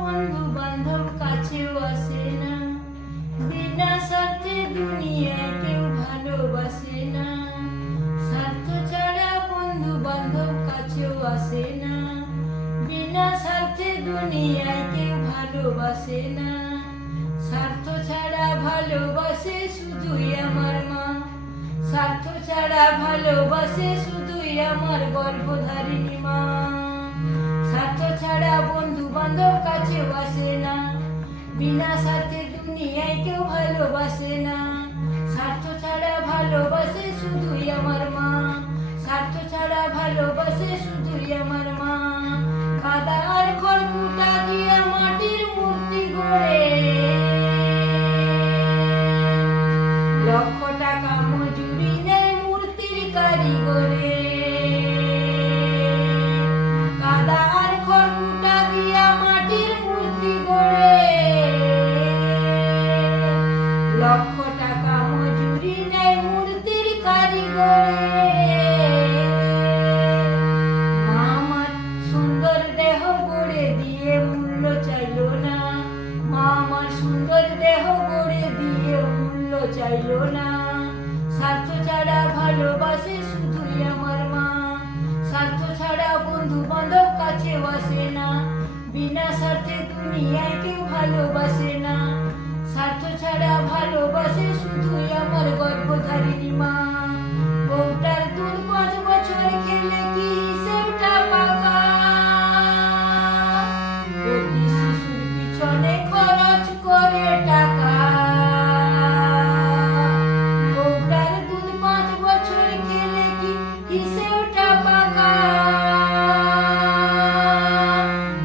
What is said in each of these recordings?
বন্ধু বান্ধব কাছেও আসে না, বিনা স্বার্থে দুনিয়ায় কেউ ভালোবাসে না। স্বার্থ ছাড়া বন্ধু বান্ধব কাছেও আসে না, বিনা স্বার্থে দুনিয়ায় কেউ ভালোবাসে না। স্বার্থ ছাড়া ভালোবাসে শুধুই আমার মা, স্বার্থ ছাড়া ভালোবাসে শুধুই আমার গর্ভধারিণী মা। স্বার্থ ছাড়া বন্ধু বান্ধব কাছেও আসে না, বিনা স্বার্থে দুনিয়ায় কেউ ভালোবাসে না। স্বার্থ ছাড়া ভালোবাসে শুধুই আমার মা, স্বার্থ ছাড়া ভালোবাসে শুধুই আমার মা। কাদা আর খড়কুটা দিয়ে মাটির মূর্তি গড়ে, লক্ষ টাকা মজুরি নেয় মূর্তির কারিগরে। কাদা আর খড়কুটা দিয়া মাটির মূর্তি গড়ে, লক্ষ টাকা মজুরি নেয় মূর্তির কারিগরে। মা আমার সুন্দর দেহ গড়ে দিয়ে মূল্য চাইলো না, মা আমার সুন্দর দেহ গড়ে দিয়ে মূল্য চাইলো না। স্বার্থ ছাড়া ভালোবাসে শুধুই আমার মা, স্বার্থ ছাড়া বন্ধু বান্ধব কাছে আসে না, বিনা স্বার্থে দুনিয়ায় কেউ ভালোবাসে না। স্বার্থ ছাড়া ভালোবাসে শুধুই আমার গর্ভধারিণী মা। বউটার দুধ 5 বছর খেলে কি হিসেবটা পাকা, প্রতি শিশুর পিছনে খরচ করে টাকা। বউটার দুধ 5 বছর খেলে কি হিসেবটা পাকা,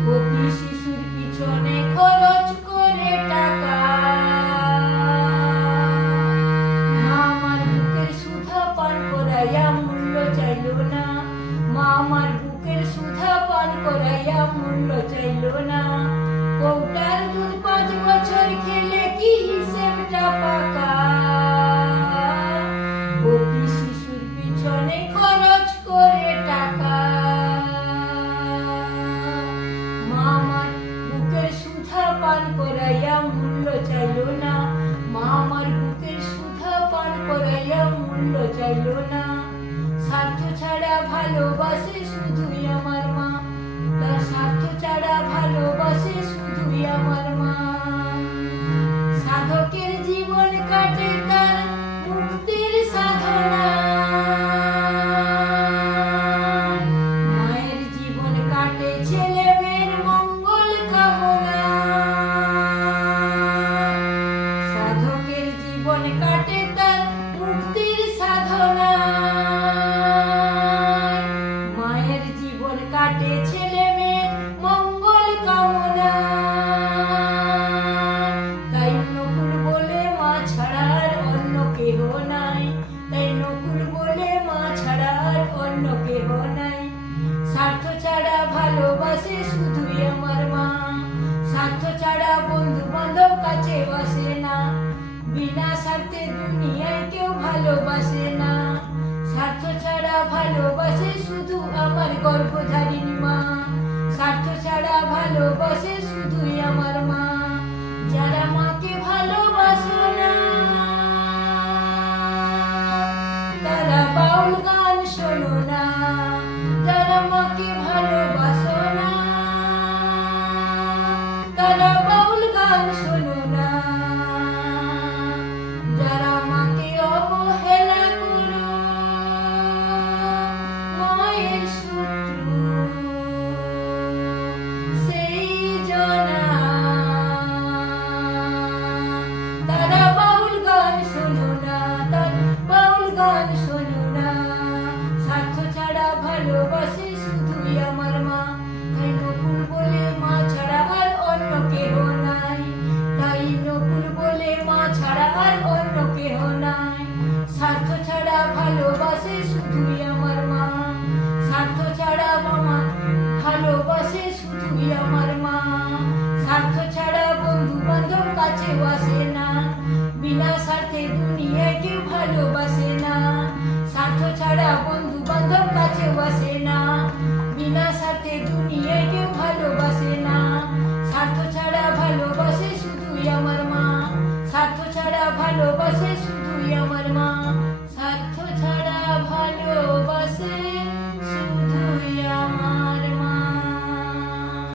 প্রতি শিশুর পিছনে খরচ করে টাকা। মা আমার বুকের সুধা পান করাইয়া মূল্য চাইলো না, মা আমার বুকের সুধা পান করাইয়া মূল্য চাইলো না। বউটার দুধ 5 বছর খেলে কি হিসেবটা পাকা, প্রতি শিশুর পিছনে খরচ করে টাকা। মা আমার বুকের সুধা পান করাইয়া মূল্য চাইলো না, মা আমার বুকের সুধা পান করাইয়া মূল্য চাইলো না। স্বার্থ ছাড়া ভালোবাসে শুধুই আমার মা, তার স্বার্থ ছাড়া ভালোবাসে শুধুই আমার মা। সাধকের জীবন কাটে তার মুক্তির সাধনা, মায়ের জীবন কাটে ছেলে মেয়ের মঙ্গল কামনা। সাধকের জীবন কাটে তার মুক্তির সাধনা, মায়ের জীবন কাটে ছেলে মেয়ের মঙ্গল কামনা। তাই নকুল বলে মা ছাড়া আর অন্য কেহ নাই, তাই নকুল বলে মা ছাড়া আর অন্য কেহ নাই। স্বার্থ ছাড়া ভালোবাসে শুধুই আমার মা, স্বার্থ ছাড়া বন্ধু বান্ধব কাছে আসে না, বিনা স্বার্থে দুনিয়ায় কেউ ভালোবাসে না। স্বার্থ ছাড়া ভালোবাসে শুধু আমার গর্ভধারিণী মা, স্বার্থ ছাড়া ভালোবাসে শুধুই আমার মা। যারা মাকে ভালোবাসো না তারা বাউল গান শোনো না, যারা মাকে ভালোবাসো না তারা বাউল গান শোনো না। যারা মাকে অবহেলা করো মায়ের শত্রু সেই জনা, তারা বাউল গান শোনো না, তার বাউল গান শোনো না। স্বার্থ ছাড়া ভালোবাসে শুধুই আমার মা, তাই নকুল বলে মা ছাড়া আর অন্য কেহ নাই, তাই নকুল বলে মা ছাড়া আর অন্য কেহ নাই। স্বার্থ ছাড়া ভালোবাসে শুধুই আমার মা, স্বার্থ ছাড়া মামা ভালোবাসে শুধুই আমার মা। স্বার্থ ছাড়া বন্ধু বান্ধব কাছে আসে না, বিনা স্বার্থে দুনিয়ায় কেউ ভালোবাসে না। স্বার্থ ছাড়া বন্ধু বান্ধব কাছে আসে না, বিনা স্বার্থে দুনিয়ায় কেউ ভালোবাসে না। স্বার্থ ভালোবাসে শুধুই আমার মা।